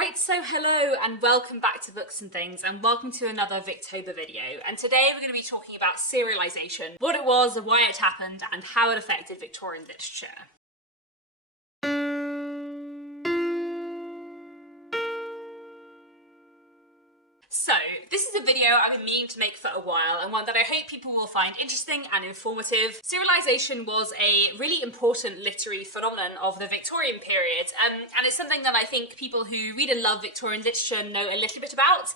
Right, so hello and welcome back to Books and Things, and welcome to another Victober video. And today we're going to be talking about serialisation, what it was, why it happened, and how it affected Victorian literature. So, this is a video I've been meaning to make for a while, and one that I hope people will find interesting and informative. Serialisation was a really important literary phenomenon of the Victorian period, and it's something that I think people who read and love Victorian literature know a little bit about,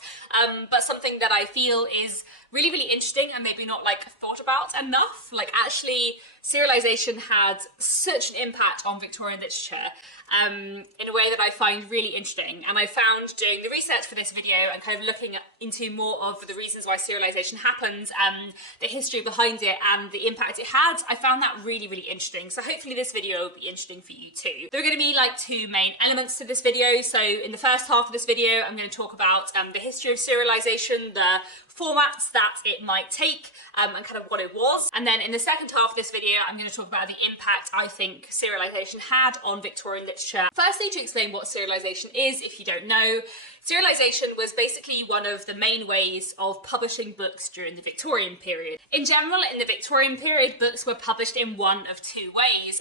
but something that I feel is really, really interesting and maybe not thought about enough. Actually, serialisation had such an impact on Victorian literature in a way that I find really interesting. And I found, doing the research for this video and kind of looking into more of the reasons why serialisation happens, the history behind it and the impact it had, I found that really, really interesting. So hopefully this video will be interesting for you too. There are going to be two main elements to this video. So in the first half of this video, I'm going to talk about the history of serialisation, the formats that it might take, and kind of what it was. And then in the second half of this video, I'm going to talk about the impact I think serialisation had on Victorian literature. Firstly, to explain what serialisation is, if you don't know, serialisation was basically one of the main ways of publishing books during the Victorian period. In general, in the Victorian period, books were published in one of two ways.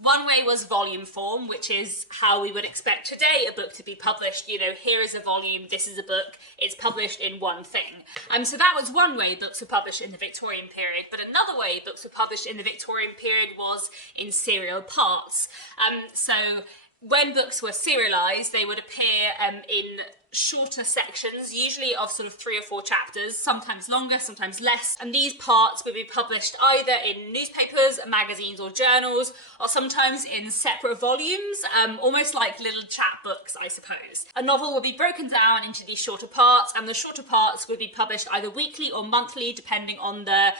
One way was volume form, which is how we would expect today a book to be published. You know, here is a volume, this is a book, it's published in one thing. So that was one way books were published in the Victorian period, but another way books were published in the Victorian period was in serial parts. So when books were serialised, they would appear in shorter sections, usually of sort of 3 or 4 chapters, sometimes longer, sometimes less, and these parts would be published either in newspapers, magazines or journals, or sometimes in separate volumes, almost like little chapbooks, I suppose. A novel would be broken down into these shorter parts, and the shorter parts would be published either weekly or monthly, depending on the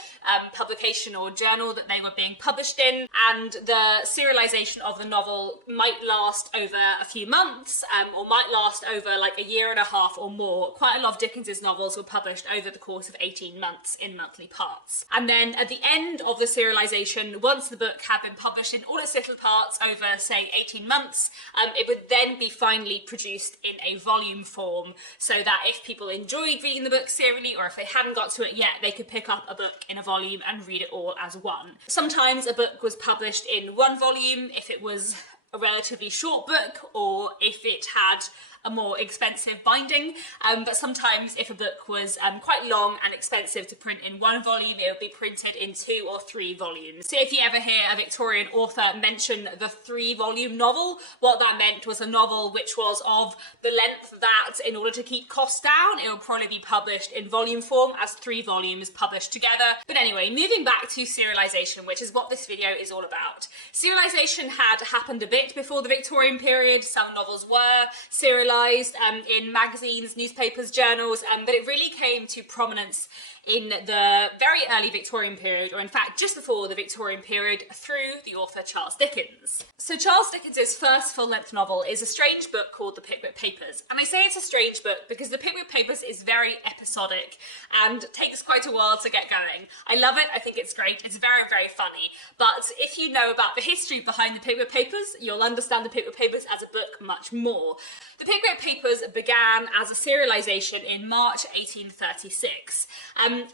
publication or journal that they were being published in, and the serialisation of the novel might last over a few months, or might last over a year and a half or more. Quite a lot of Dickens's novels were published over the course of 18 months in monthly parts. And then at the end of the serialisation, once the book had been published in all its little parts over, say, 18 months, it would then be finally produced in a volume form, so that if people enjoyed reading the book serially, or if they hadn't got to it yet, they could pick up a book in a volume and read it all as one. Sometimes a book was published in one volume if it was a relatively short book, or if it had a more expensive binding, but sometimes if a book was quite long and expensive to print in one volume, it would be printed in 2 or 3 volumes. So if you ever hear a Victorian author mention the 3-volume novel, what that meant was a novel which was of the length that, in order to keep costs down, it would probably be published in volume form as 3 volumes published together. But anyway, moving back to serialisation, which is what this video is all about. Serialisation had happened a bit before the Victorian period. Some novels were serialised in magazines, newspapers, journals, but it really came to prominence in the very early Victorian period, or in fact just before the Victorian period, through the author Charles Dickens. So Charles Dickens' first full-length novel is a strange book called The Pickwick Papers. And I say it's a strange book because The Pickwick Papers is very episodic and takes quite a while to get going. I love it, I think it's great, it's very, very funny. But if you know about the history behind The Pickwick Papers, you'll understand The Pickwick Papers as a book much more. The Pickwick Papers began as a serialisation in March 1836.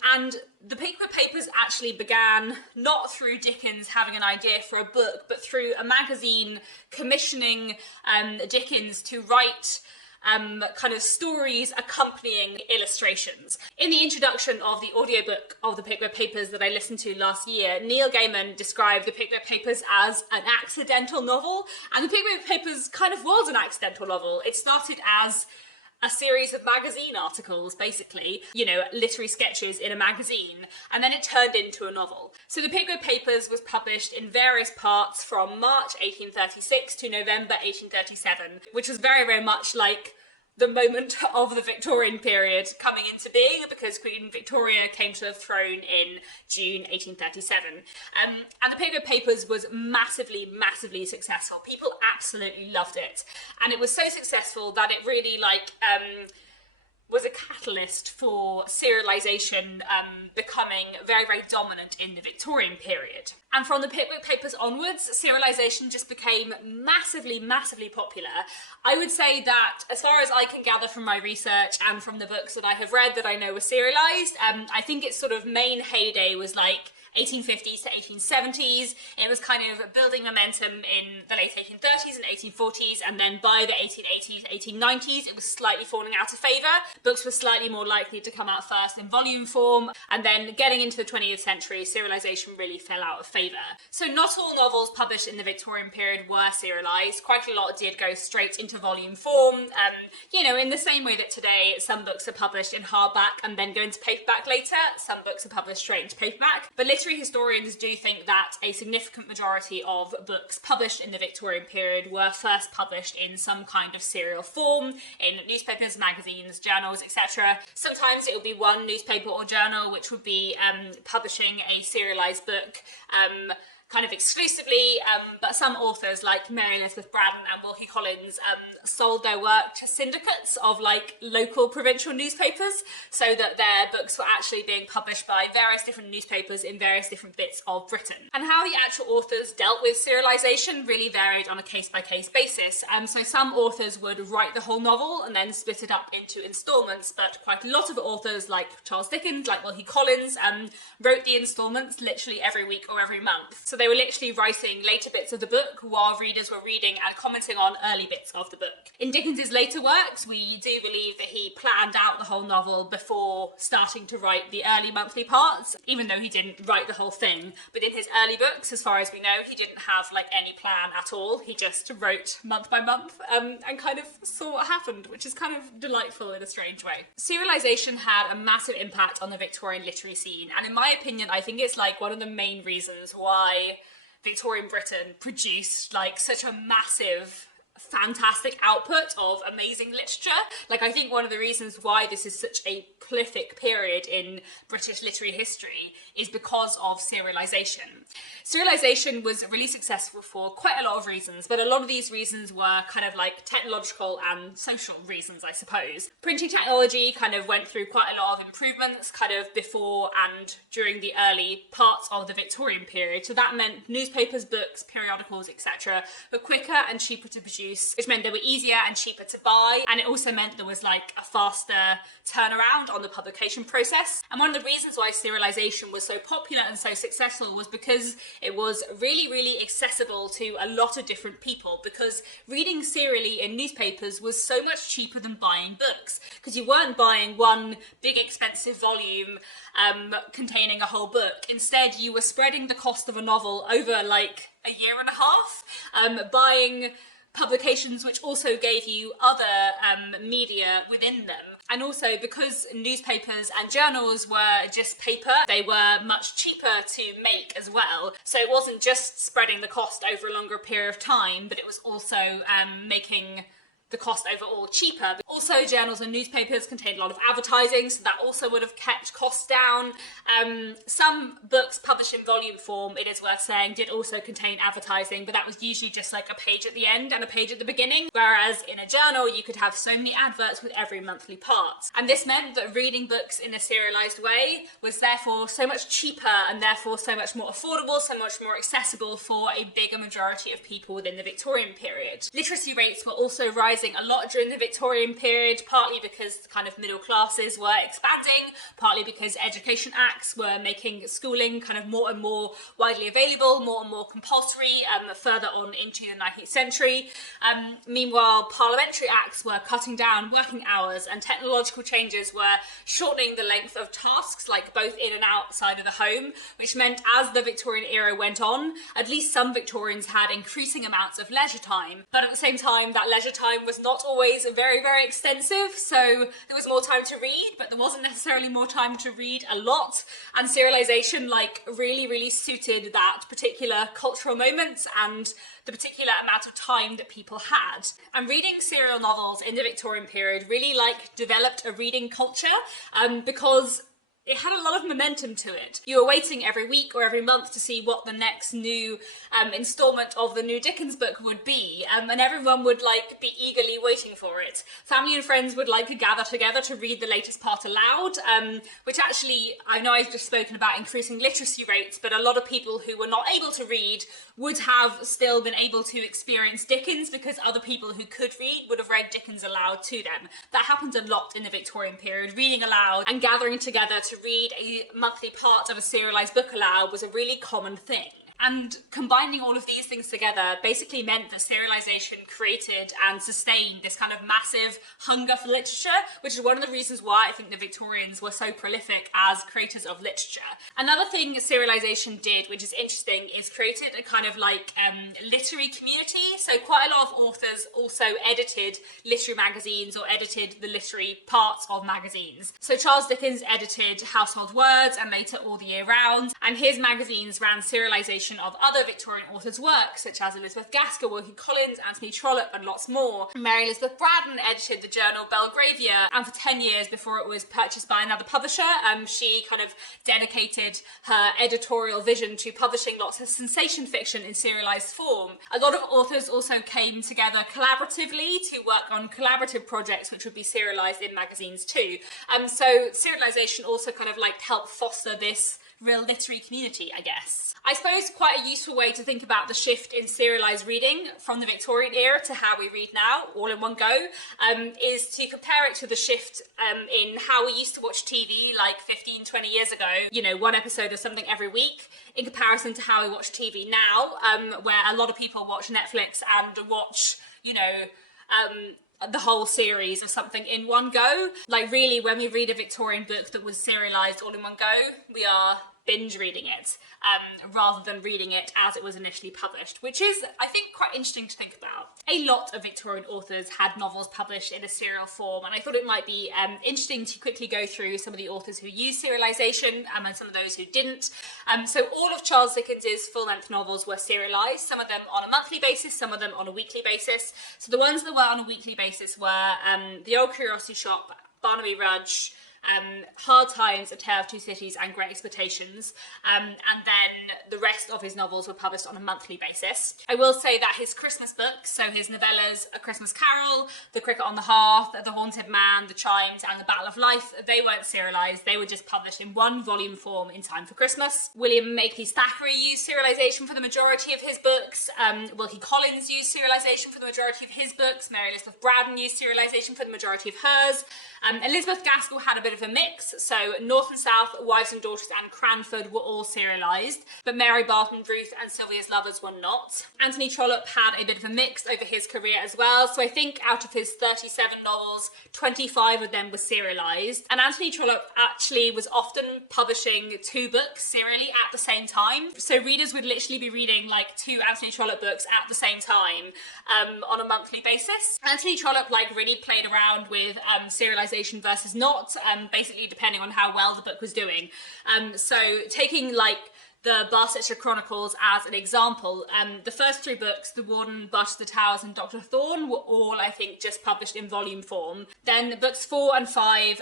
And the Pickwick Papers actually began not through Dickens having an idea for a book, but through a magazine commissioning Dickens to write kind of stories accompanying illustrations. In the introduction of the audiobook of The Pickwick Papers that I listened to last year, Neil Gaiman described The Pickwick Papers as an accidental novel, and The Pickwick Papers kind of was an accidental novel. It started as a series of magazine articles, basically, literary sketches in a magazine, and then it turned into a novel. So The Pickwick Papers was published in various parts from March 1836 to November 1837, which was very, very much like the moment of the Victorian period coming into being, because Queen Victoria came to the throne in June 1837. And The Pickwick Papers was massively, massively successful. People absolutely loved it. And it was so successful that it really was a catalyst for serialisation becoming very, very dominant in the Victorian period. And from the Pickwick Papers onwards, serialisation just became massively, massively popular. I would say that, as far as I can gather from my research and from the books that I have read that I know were serialised, I think its sort of main heyday was like 1850s to 1870s. It was kind of building momentum in the late 1830s and 1840s, and then by the 1880s, 1890s, it was slightly falling out of favour. Books were slightly more likely to come out first in volume form, and then getting into the 20th century, serialisation really fell out of favour. So not all novels published in the Victorian period were serialised. Quite a lot did go straight into volume form, in the same way that today some books are published in hardback and then go into paperback later. Some books are published straight into paperback, but literary historians do think that a significant majority of books published in the Victorian period were first published in some kind of serial form, in newspapers, magazines, journals, etc. Sometimes it would be one newspaper or journal which would be publishing a serialised book kind of exclusively, but some authors like Mary Elizabeth Braddon and Wilkie Collins sold their work to syndicates of like local provincial newspapers, so that their books were actually being published by various different newspapers in various different bits of Britain. And how the actual authors dealt with serialisation really varied on a case-by-case basis. So some authors would write the whole novel and then split it up into instalments, but quite a lot of authors like Charles Dickens, like Wilkie Collins, wrote the instalments literally every week or every month. So they were literally writing later bits of the book while readers were reading and commenting on early bits of the book. In Dickens's later works, we do believe that he planned out the whole novel before starting to write the early monthly parts, even though he didn't write the whole thing. But in his early books, as far as we know, he didn't have like any plan at all. He just wrote month by month and kind of saw what happened, which is kind of delightful in a strange way. Serialisation had a massive impact on the Victorian literary scene, and in my opinion, I think it's like one of the main reasons why Victorian Britain produced like such a massive, fantastic output of amazing literature. Like, I think one of the reasons why this is such a prolific period in British literary history is because of serialisation. Serialisation was really successful for quite a lot of reasons, but a lot of these reasons were kind of like technological and social reasons, I suppose. Printing technology kind of went through quite a lot of improvements kind of before and during the early parts of the Victorian period. So that meant newspapers, books, periodicals, etc. were quicker and cheaper to produce, which meant they were easier and cheaper to buy. And it also meant there was like a faster turnaround on the publication process. And one of the reasons why serialisation was so popular and so successful was because it was really, really accessible to a lot of different people, because reading serially in newspapers was so much cheaper than buying books, because you weren't buying one big expensive volume containing a whole book. Instead, you were spreading the cost of a novel over like a year and a half, buying publications which also gave you other media within them. And also, because newspapers and journals were just paper, they were much cheaper to make as well. So it wasn't just spreading the cost over a longer period of time, but it was also making the cost overall cheaper. Also, journals and newspapers contained a lot of advertising, so that also would have kept costs down. Some books published in volume form, it is worth saying, did also contain advertising, but that was usually just like a page at the end and a page at the beginning, whereas in a journal you could have so many adverts with every monthly part. And this meant that reading books in a serialised way was therefore so much cheaper and therefore so much more affordable, so much more accessible for a bigger majority of people within the Victorian period. Literacy rates were also rising a lot during the Victorian period, partly because kind of middle classes were expanding, partly because education acts were making schooling kind of more and more widely available, more and more compulsory further on into the 19th century. Meanwhile, parliamentary acts were cutting down working hours, and technological changes were shortening the length of tasks, like both in and outside of the home, which meant as the Victorian era went on, at least some Victorians had increasing amounts of leisure time, but at the same time that leisure time was not always very, very extensive, so there was more time to read, but there wasn't necessarily more time to read a lot, and serialisation like really, really suited that particular cultural moment and the particular amount of time that people had. And reading serial novels in the Victorian period really like developed a reading culture, because it had a lot of momentum to it. You were waiting every week or every month to see what the next new installment of the new Dickens book would be, and everyone would like be eagerly waiting for it. Family and friends would like gather together to read the latest part aloud, which actually, I know I've just spoken about increasing literacy rates, but a lot of people who were not able to read would have still been able to experience Dickens because other people who could read would have read Dickens aloud to them. That happened a lot in the Victorian period. Reading aloud and gathering together to read a monthly part of a serialised book aloud was a really common thing. And combining all of these things together basically meant that serialisation created and sustained this kind of massive hunger for literature, which is one of the reasons why I think the Victorians were so prolific as creators of literature. Another thing serialisation did, which is interesting, is created a kind of like literary community. So quite a lot of authors also edited literary magazines or edited the literary parts of magazines. So Charles Dickens edited Household Words and later All the Year Round, and his magazines ran serialisation of other Victorian authors' works, such as Elizabeth Gaskell, Wilkie Collins, Anthony Trollope, and lots more. Mary Elizabeth Braddon edited the journal Belgravia, and for 10 years before it was purchased by another publisher, she kind of dedicated her editorial vision to publishing lots of sensation fiction in serialised form. A lot of authors also came together collaboratively to work on collaborative projects which would be serialised in magazines too. So serialisation also kind of like helped foster this real literary community, I guess. I suppose quite a useful way to think about the shift in serialised reading from the Victorian era to how we read now, all in one go, is to compare it to the shift in how we used to watch TV like 15, 20 years ago, you know, one episode of something every week, in comparison to how we watch TV now, where a lot of people watch Netflix and watch, you know, the whole series of something in one go. Like really, when we read a Victorian book that was serialised all in one go, we are binge reading it rather than reading it as it was initially published, which is, I think, quite interesting to think about. A lot of Victorian authors had novels published in a serial form, and I thought it might be interesting to quickly go through some of the authors who used serialisation and some of those who didn't. So all of Charles Dickens's full-length novels were serialised, some of them on a monthly basis, some of them on a weekly basis. So the ones that were on a weekly basis were The Old Curiosity Shop, Barnaby Rudge, Hard Times, A Tale of Two Cities, and Great Expectations, and then the rest of his novels were published on a monthly basis. I will say that his Christmas books, so his novellas A Christmas Carol, The Cricket on the Hearth, The Haunted Man, The Chimes, and The Battle of Life, they weren't serialised, they were just published in one volume form in time for Christmas. William Makeley Thackeray used serialisation for the majority of his books, Wilkie Collins used serialisation for the majority of his books, Mary Elizabeth Braddon used serialisation for the majority of hers. Elizabeth Gaskell had a bit of a mix, so North and South, Wives and Daughters, and Cranford were all serialised, but Mary Barton, Ruth, and Sylvia's Lovers were not. Anthony Trollope had a bit of a mix over his career as well, so I think out of his 37 novels, 25 of them were serialised, and Anthony Trollope actually was often publishing 2 books serially at the same time, so readers would literally be reading like 2 Anthony Trollope books at the same time on a monthly basis. Anthony Trollope really played around with serialisation versus not, basically depending on how well the book was doing. So taking the Barsetshire Chronicles as an example, the first 3 books, The Warden, Barchester the Towers, and Dr. Thorne, were all, I think, just published in volume form. Then books 4 and 5,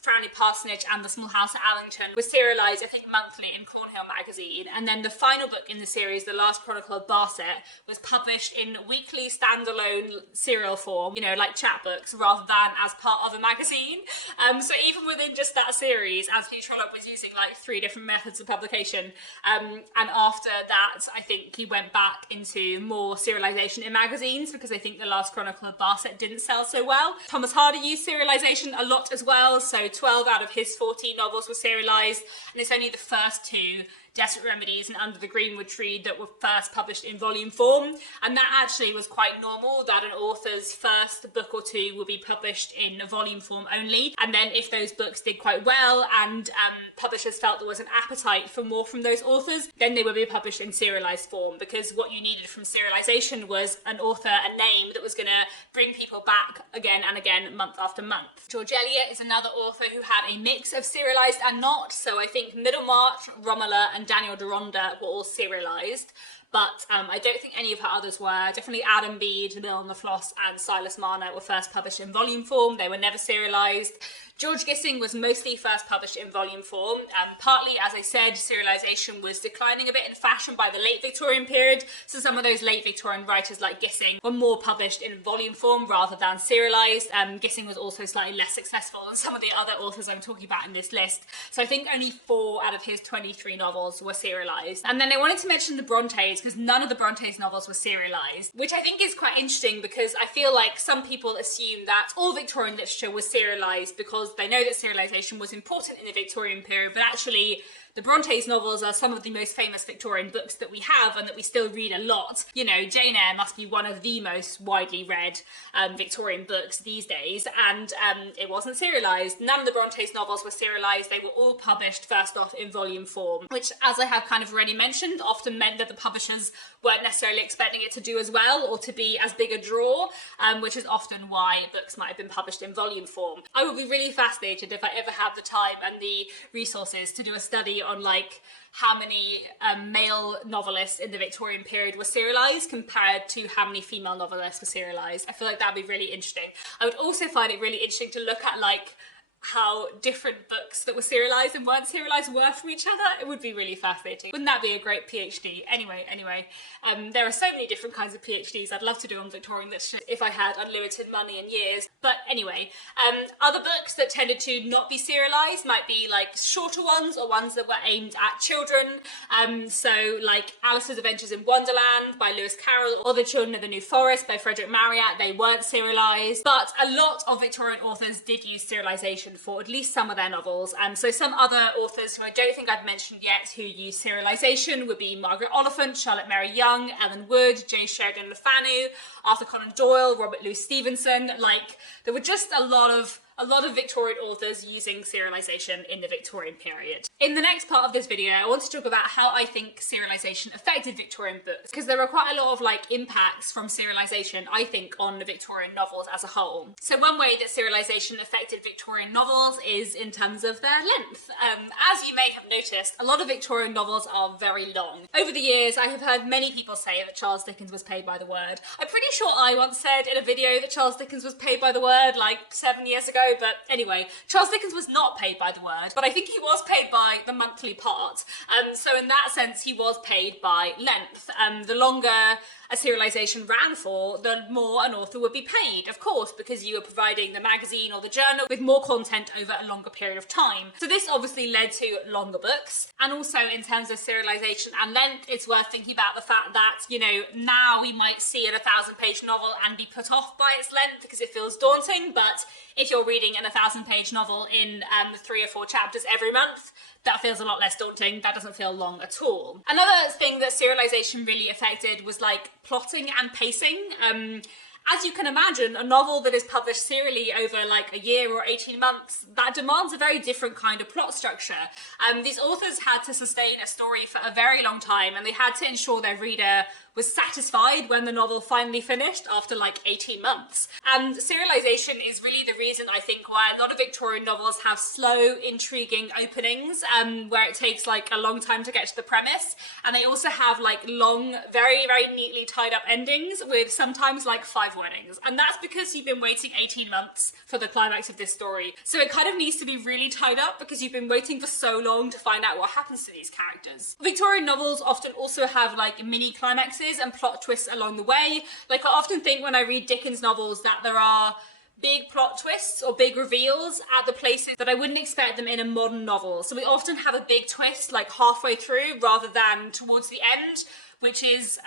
Framley Parsonage and The Small House at Allington, were serialised, I think, monthly in Cornhill magazine. And then the final book in the series, The Last Chronicle of Barset, was published in weekly standalone serial form, you know, like chapbooks, rather than as part of a magazine. So even within just that series, Anthony Trollope was using 3 different methods of publication. And after that, I think he went back into more serialisation in magazines because I think The Last Chronicle of Barset didn't sell so well. Thomas Hardy used serialisation a lot as well, so 12 out of his 14 novels were serialised, and it's only the first 2, Desperate Remedies and Under the Greenwood Tree, that were first published in volume form, and that actually was quite normal, that an author's first book or 2 would be published in volume form only, and then if those books did quite well and publishers felt there was an appetite for more from those authors, then they would be published in serialised form, because what you needed from serialisation was an author, a name that was going to bring people back again and again, month after month. George Eliot is another author who had a mix of serialised and not, so I think Middlemarch, Romola, and Daniel Deronda were all serialised. but I don't think any of her others were. Definitely Adam Bede, The Mill on the Floss, and Silas Marner were first published in volume form. They were never serialised. George Gissing was mostly first published in volume form. Partly, as I said, serialisation was declining a bit in fashion by the late Victorian period, so some of those late Victorian writers like Gissing were more published in volume form rather than serialised. Gissing was also slightly less successful than some of the other authors I'm talking about in this list, so I think only 4 out of his 23 novels were serialised. And then I wanted to mention the Brontes, because none of the Brontes novels were serialised, which I think is quite interesting because I feel like some people assume that all Victorian literature was serialised because they know that serialisation was important in the Victorian period, but actually the Brontes novels are some of the most famous Victorian books that we have and that we still read a lot. You know, Jane Eyre must be one of the most widely read Victorian books these days, and it wasn't serialised. None of the Brontes novels were serialised. They were all published first off in volume form, which, as I have kind of already mentioned, often meant that the publishers weren't necessarily expecting it to do as well or to be as big a draw, which is often why books might have been published in volume form. I would be really fascinated if I ever had the time and the resources to do a study on like how many male novelists in the Victorian period were serialised compared to how many female novelists were serialised. I feel like that'd be really interesting. I would also find it really interesting to look at like how different books that were serialised and weren't serialised were from each other. It would be really fascinating. Wouldn't that be a great PhD? Anyway, there are so many different kinds of PhDs I'd love to do on Victorian literature if I had unlimited money and years. But anyway, other books that tended to not be serialised might be like shorter ones or ones that were aimed at children. So like Alice's Adventures in Wonderland by Lewis Carroll or The Children of the New Forest by Frederick Marryat. They weren't serialised, but a lot of Victorian authors did use serialisation for at least some of their novels. So some other authors who I don't think I've mentioned yet who use serialisation would be Margaret Oliphant, Charlotte Mary Young, Ellen Wood, Jane Sheridan Le Fanu, Arthur Conan Doyle, Robert Louis Stevenson. Like, there were just a lot of Victorian authors using serialisation in the Victorian period. In the next part of this video, I want to talk about how I think serialisation affected Victorian books, because there are quite a lot of like impacts from serialisation, I think, on the Victorian novels as a whole. So one way that serialisation affected Victorian novels is in terms of their length. As you may have noticed, a lot of Victorian novels are very long. Over the years, I have heard many people say that Charles Dickens was paid by the word. I'm pretty sure I once said in a video that Charles Dickens was paid by the word like 7 years ago. But anyway, Charles Dickens was not paid by the word, but I think he was paid by the monthly part. So in that sense, he was paid by length. The longer a serialisation ran for, the more an author would be paid, of course, because you were providing the magazine or the journal with more content over a longer period of time. So this obviously led to longer books. And also in terms of serialisation and length, it's worth thinking about the fact that, you know, now we might see an 1,000-page novel and be put off by its length because it feels daunting, but if you're reading an 1,000-page novel in 3 or 4 chapters every month, that feels a lot less daunting. That doesn't feel long at all. Another thing that serialisation really affected was like plotting and pacing. As you can imagine, a novel that is published serially over like a year or 18 months, that demands a very different kind of plot structure. These authors had to sustain a story for a very long time, and they had to ensure their reader was satisfied when the novel finally finished after like 18 months. And serialisation is really the reason, I think, why a lot of Victorian novels have slow, intriguing openings, where it takes like a long time to get to the premise. And they also have like long, very, very neatly tied up endings with sometimes like 5 weddings. And that's because you've been waiting 18 months for the climax of this story. So it kind of needs to be really tied up because you've been waiting for so long to find out what happens to these characters. Victorian novels often also have like mini climaxes and plot twists along the way. Like, I often think when I read Dickens novels that there are big plot twists or big reveals at the places that I wouldn't expect them in a modern novel. So we often have a big twist like halfway through rather than towards the end, which is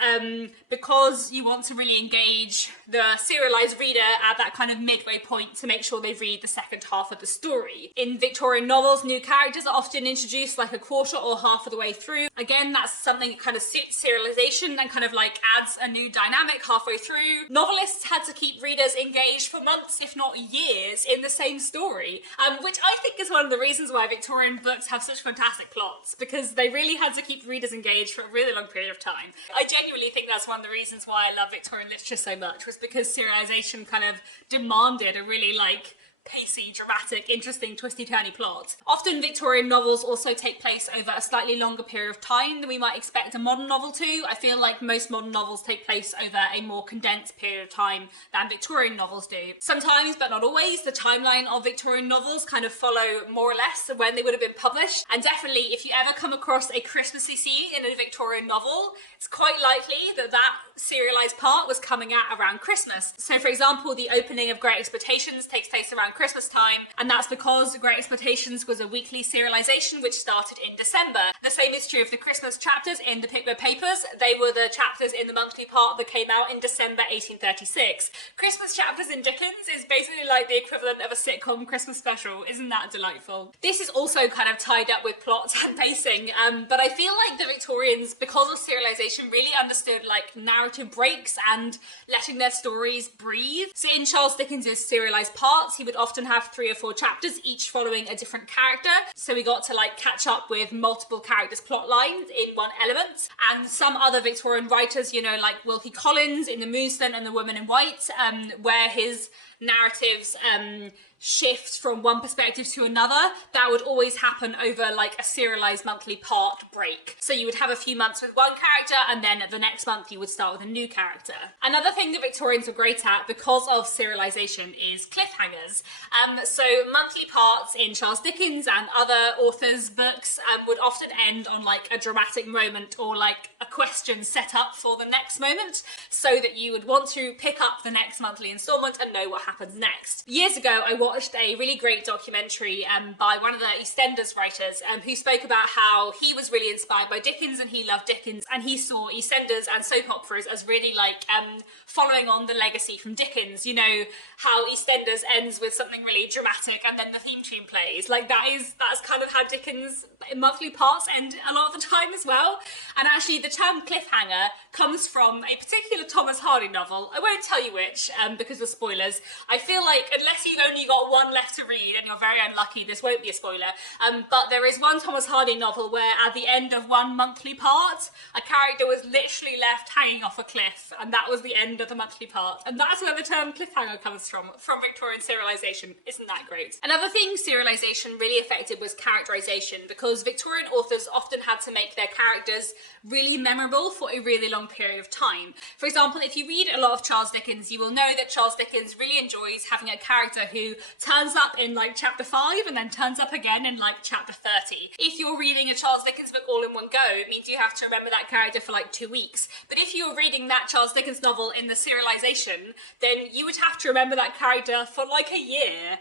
because you want to really engage the serialised reader at that kind of midway point to make sure they read the second half of the story. In Victorian novels, new characters are often introduced like a quarter or half of the way through. Again, that's something that kind of suits serialisation and kind of like adds a new dynamic halfway through. Novelists had to keep readers engaged for months, if not years, in the same story, which I think is one of the reasons why Victorian books have such fantastic plots, because they really had to keep readers engaged for a really long period of time. I genuinely think that's one of the reasons why I love Victorian literature so much, was because serialisation kind of demanded a really like pacey, dramatic, interesting, twisty-turny plot. Often Victorian novels also take place over a slightly longer period of time than we might expect a modern novel to. I feel like most modern novels take place over a more condensed period of time than Victorian novels do. Sometimes, but not always, the timeline of Victorian novels kind of follow more or less when they would have been published. And definitely, if you ever come across a Christmassy scene in a Victorian novel, it's quite likely that that serialized part was coming out around Christmas. So for example, the opening of Great Expectations takes place around Christmas time, and that's because Great Expectations was a weekly serialization which started in December. The same is true of the Christmas chapters in the Pickwick Papers. They were the chapters in the monthly part that came out in December 1836. Christmas chapters in Dickens is basically like the equivalent of a sitcom Christmas special. Isn't that delightful? This is also kind of tied up with plot and pacing, but I feel like the Victorians, because of serialization, really understood like narrative breaks and letting their stories breathe. So in Charles Dickens's serialized parts, he would often have 3 or 4 chapters, each following a different character. So we got to like catch up with multiple characters' plot lines in one element. And some other Victorian writers, you know, like Wilkie Collins in The Moonstone and The Woman in White, where his narratives shift from one perspective to another, that would always happen over like a serialized monthly part break. So you would have a few months with one character, and then the next month you would start with a new character. Another thing the Victorians were great at because of serialization is cliffhangers. So monthly parts in Charles Dickens and other authors' books would often end on like a dramatic moment or like a question set up for the next moment, so that you would want to pick up the next monthly installment and know what happens next. Years ago, I watched a really great documentary by one of the EastEnders writers who spoke about how he was really inspired by Dickens and he loved Dickens, and he saw EastEnders and soap operas as really like following on the legacy from Dickens. You know how EastEnders ends with something really dramatic and then the theme tune plays. Like that's kind of how Dickens monthly parts end a lot of the time as well. And actually the term cliffhanger comes from a particular Thomas Hardy novel. I won't tell you which because of spoilers. I feel like unless you've only got one left to read and you're very unlucky, this won't be a spoiler. But there is one Thomas Hardy novel where at the end of one monthly part, a character was literally left hanging off a cliff, and that was the end of the monthly part. And that's where the term cliffhanger comes from Victorian serialization. Isn't that great? Another thing serialization really affected was characterization, because Victorian authors often had to make their characters really memorable for a really long period of time. For example, if you read a lot of Charles Dickens, you will know that Charles Dickens really enjoys having a character who turns up in like chapter 5 and then turns up again in like chapter 30. If you're reading a Charles Dickens book all in one go, it means you have to remember that character for like 2 weeks. But if you're reading that Charles Dickens novel in the serialization, then you would have to remember that character for like a year,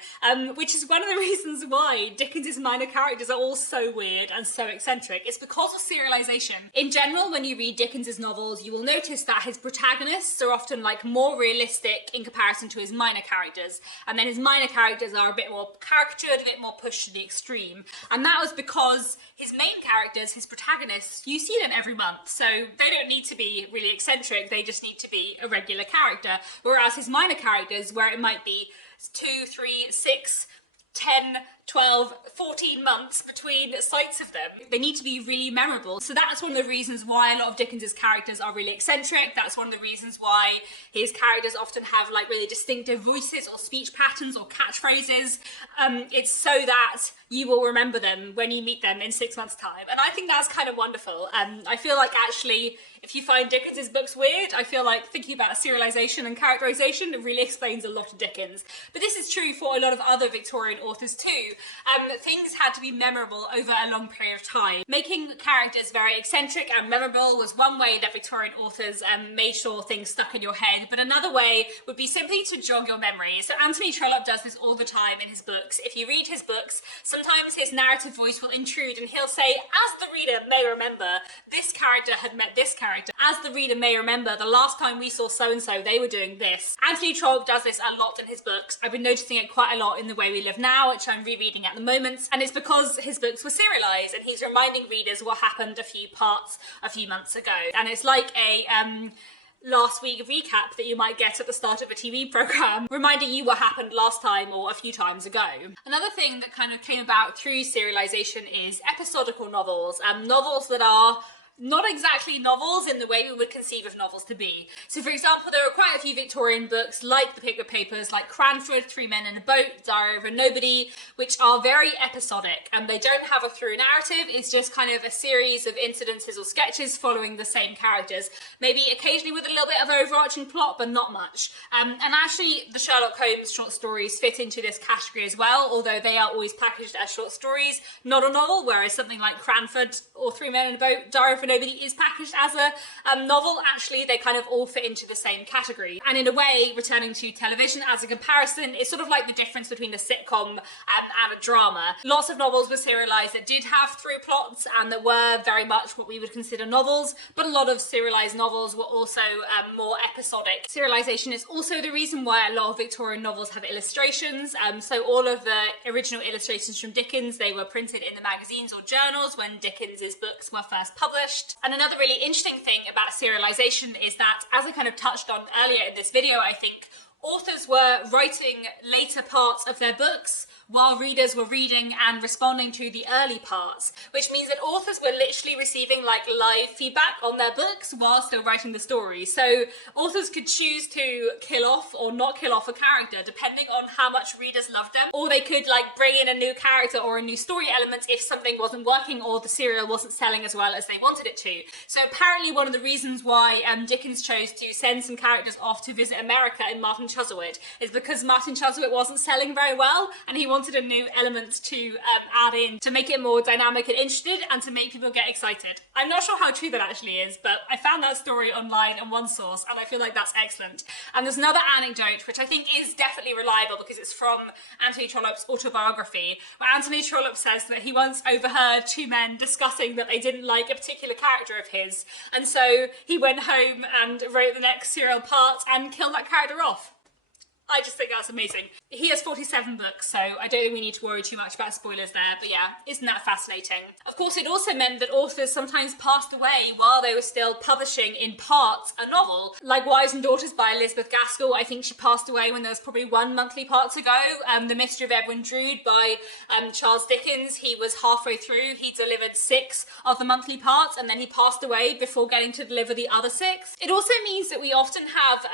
which is one of the reasons why Dickens's minor characters are all so weird and so eccentric. It's because of serialization. In general, when you read Dickens's novels, you will notice that his protagonists are often like more realistic in comparison to his minor characters, and then his minor characters are a bit more caricatured, a bit more pushed to the extreme. And that was because his main characters, his protagonists, you see them every month, so they don't need to be really eccentric, they just need to be a regular character. Whereas his minor characters, where it might be 2, 3, 6, 10, 12, 14 months between sights of them, they need to be really memorable. So that's one of the reasons why a lot of Dickens's characters are really eccentric. That's one of the reasons why his characters often have like really distinctive voices or speech patterns or catchphrases. It's so that you will remember them when you meet them in 6 months' time. And I think that's kind of wonderful. I feel like actually, if you find Dickens's books weird, I feel like thinking about serialization and characterization really explains a lot of Dickens. But this is true for a lot of other Victorian authors too. Things had to be memorable over a long period of time. Making characters very eccentric and memorable was one way that Victorian authors made sure things stuck in your head, but another way would be simply to jog your memory. So Anthony Trollope does this all the time in his books. If you read his books, sometimes his narrative voice will intrude and he'll say, as the reader may remember, this character had met this character. As the reader may remember, the last time we saw so-and-so, they were doing this. Anthony Trollope does this a lot in his books. I've been noticing it quite a lot in The Way We Live Now, which I'm rereading at the moment, and it's because his books were serialized and he's reminding readers what happened a few months ago. And it's like a last week recap that you might get at the start of a TV program, reminding you what happened last time or a few times ago. Another thing that kind of came about through serialization is episodical novels, novels that are not exactly novels in the way we would conceive of novels to be. So for example, there are quite a few Victorian books like the Pickwick Papers, like Cranford, Three Men in a Boat, Diary of a Nobody, which are very episodic and they don't have a through narrative. It's just kind of a series of incidences or sketches following the same characters, maybe occasionally with a little bit of overarching plot, but not much. And actually the Sherlock Holmes short stories fit into this category as well, although they are always packaged as short stories, not a novel, whereas something like Cranford or Three Men in a Boat, Diary of a Nobody is packaged as a novel. Actually, they kind of all fit into the same category. And in a way, returning to television as a comparison, it's sort of like the difference between a sitcom and a drama. Lots of novels were serialised that did have through plots and that were very much what we would consider novels, but a lot of serialised novels were also more episodic. Serialisation is also the reason why a lot of Victorian novels have illustrations. So all of the original illustrations from Dickens, they were printed in the magazines or journals when Dickens's books were first published. And another really interesting thing about serialisation is that, as I kind of touched on earlier in this video, I think authors were writing later parts of their books while readers were reading and responding to the early parts, which means that authors were literally receiving like live feedback on their books while still writing the story. So authors could choose to kill off or not kill off a character depending on how much readers loved them, or they could like bring in a new character or a new story element if something wasn't working or the serial wasn't selling as well as they wanted it to. So apparently one of the reasons why Dickens chose to send some characters off to visit America in Martin Chuzzlewit is because Martin Chuzzlewit wasn't selling very well and he wanted a new element to add in to make it more dynamic and interested and to make people get excited. I'm not sure how true that actually is, but I found that story online on one source and I feel like that's excellent. And there's another anecdote which I think is definitely reliable because it's from Anthony Trollope's autobiography, where Anthony Trollope says that he once overheard two men discussing that they didn't like a particular character of his, and so he went home and wrote the next serial part and killed that character off. I just think that's amazing. He has 47 books, so I don't think we need to worry too much about spoilers there, but yeah, isn't that fascinating? Of course, it also meant that authors sometimes passed away while they were still publishing, in part, a novel. Like Wives and Daughters by Elizabeth Gaskell, I think she passed away when there was probably one monthly part to go. The Mystery of Edwin Drood by Charles Dickens, he was halfway through, he delivered 6 of the monthly parts, and then he passed away before getting to deliver the other 6. It also means that we often have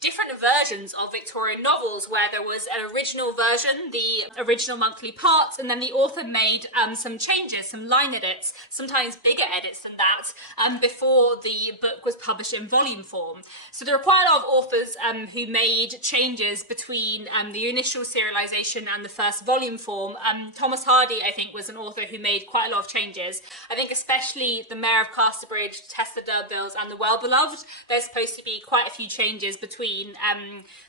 different versions of Victorian novels where there was an original version, the original monthly parts, and then the author made some changes, some line edits, sometimes bigger edits than that, before the book was published in volume form. So there are quite a lot of authors who made changes between the initial serialisation and the first volume form. Thomas Hardy, I think, was an author who made quite a lot of changes. I think especially The Mayor of Casterbridge, Test the Durbills, and The Well-Beloved, there's supposed to be quite a few changes between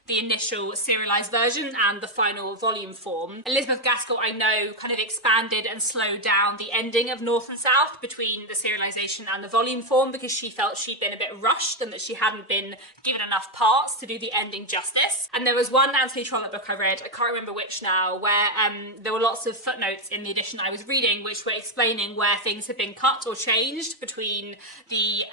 the initial serialised version and the final volume form. Elizabeth Gaskell, I know, kind of expanded and slowed down the ending of North and South between the serialisation and the volume form because she felt she'd been a bit rushed and that she hadn't been given enough parts to do the ending justice. And there was one Anthony Trollope book I read, I can't remember which now, where there were lots of footnotes in the edition I was reading which were explaining where things had been cut or changed between the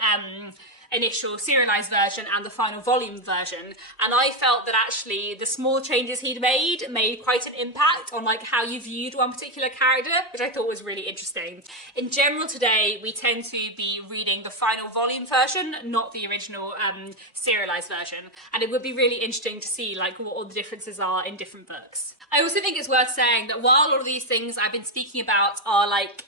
initial serialised version and the final volume version, and I felt that actually the small changes he'd made quite an impact on like how you viewed one particular character, which I thought was really interesting. In general today we tend to be reading the final volume version, not the original serialised version, and it would be really interesting to see like what all the differences are in different books. I also think it's worth saying that while all of these things I've been speaking about are like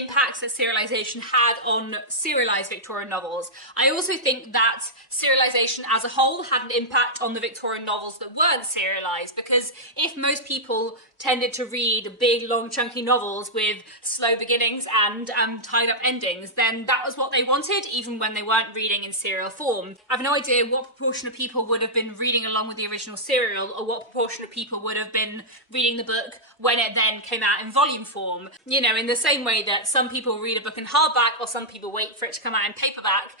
impacts that serialisation had on serialised Victorian novels, I also think that serialisation as a whole had an impact on the Victorian novels that weren't serialised, because if most people tended to read big, long, chunky novels with slow beginnings and tied up endings, then that was what they wanted, even when they weren't reading in serial form. I have no idea what proportion of people would have been reading along with the original serial, or what proportion of people would have been reading the book when it then came out in volume form. You know, in the same way that some people read a book in hardback, or some people wait for it to come out in paperback.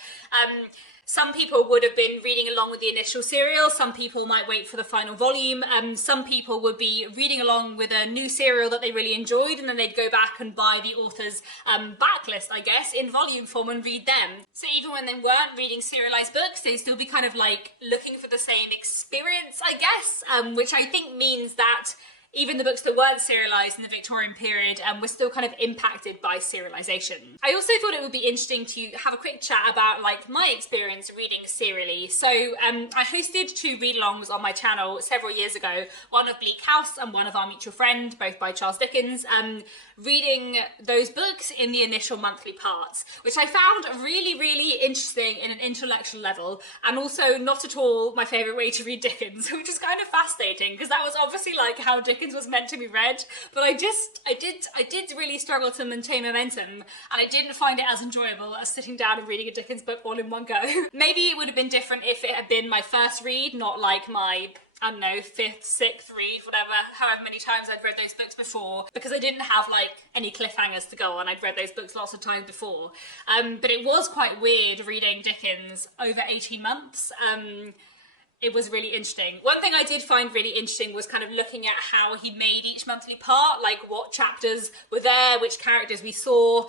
Some people would have been reading along with the initial serial, some people might wait for the final volume, some people would be reading along with a new serial that they really enjoyed, and then they'd go back and buy the author's backlist, I guess, in volume form and read them. So even when they weren't reading serialised books, they'd still be kind of like looking for the same experience, I guess, which I think means that even the books that weren't serialised in the Victorian period were still kind of impacted by serialisation. I also thought it would be interesting to have a quick chat about like my experience reading serially. So I hosted 2 read-alongs on my channel several years ago, one of Bleak House and one of Our Mutual Friend, both by Charles Dickens, reading those books in the initial monthly parts, which I found really, really interesting in an intellectual level, and also not at all my favourite way to read Dickens, which is kind of fascinating because that was obviously like how Dickens was meant to be read, but I did really struggle to maintain momentum, and I didn't find it as enjoyable as sitting down and reading a Dickens book all in one go. Maybe it would have been different if it had been my first read, not like my, I don't know, 5th, 6th read, whatever, however many times I'd read those books before, because I didn't have like any cliffhangers to go on. I'd read those books lots of times before. But it was quite weird reading Dickens over 18 months. It was really interesting. One thing I did find really interesting was kind of looking at how he made each monthly part, like what chapters were there, which characters we saw,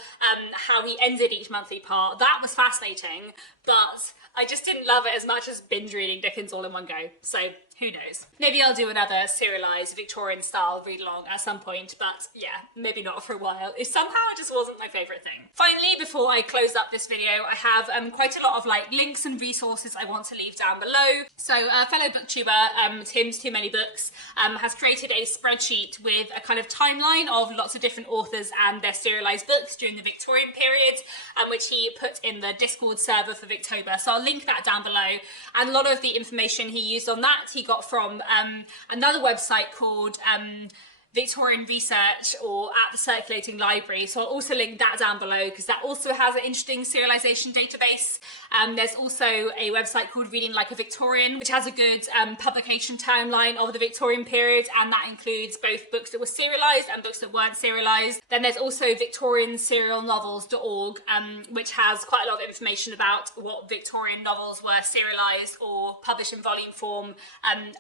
how he ended each monthly part. That was fascinating, but I just didn't love it as much as binge reading Dickens all in one go. So who knows? Maybe I'll do another serialised Victorian style read along at some point, but yeah, maybe not for a while. It somehow just wasn't my favourite thing. Finally, before I close up this video, I have quite a lot of like links and resources I want to leave down below. So fellow booktuber, Tim's Too Many Books, has created a spreadsheet with a kind of timeline of lots of different authors and their serialised books during the Victorian period, which he put in the Discord server for Victober. So I'll link that down below. And a lot of the information he used on that, he got from another website called Victorian Research, or at the Circulating Library. So I'll also link that down below because that also has an interesting serialisation database. There's also a website called Reading Like a Victorian, which has a good publication timeline of the Victorian period, and that includes both books that were serialised and books that weren't serialised. Then there's also victorianserialnovels.org, which has quite a lot of information about what Victorian novels were serialised or published in volume form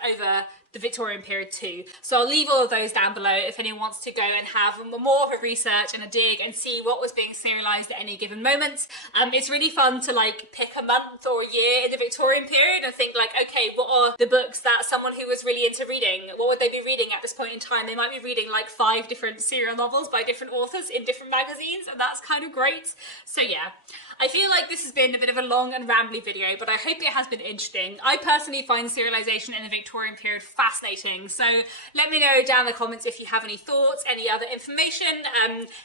over the Victorian period too. So I'll leave all of those down below if anyone wants to go and have more of a research and a dig and see what was being serialised at any given moment. It's really fun to like pick a month or a year in the Victorian period and think like, okay, what are the books that someone who was really into reading, what would they be reading at this point in time? They might be reading like 5 different serial novels by different authors in different magazines, and that's kind of great. So yeah, I feel like this has been a bit of a long and rambly video, but I hope it has been interesting. I personally find serialisation in the Victorian period fascinating, so let me know down in the comments if you have any thoughts, any other information,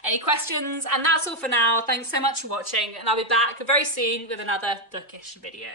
any questions, and that's all for now. Thanks so much for watching, and I'll be back very soon with another bookish video.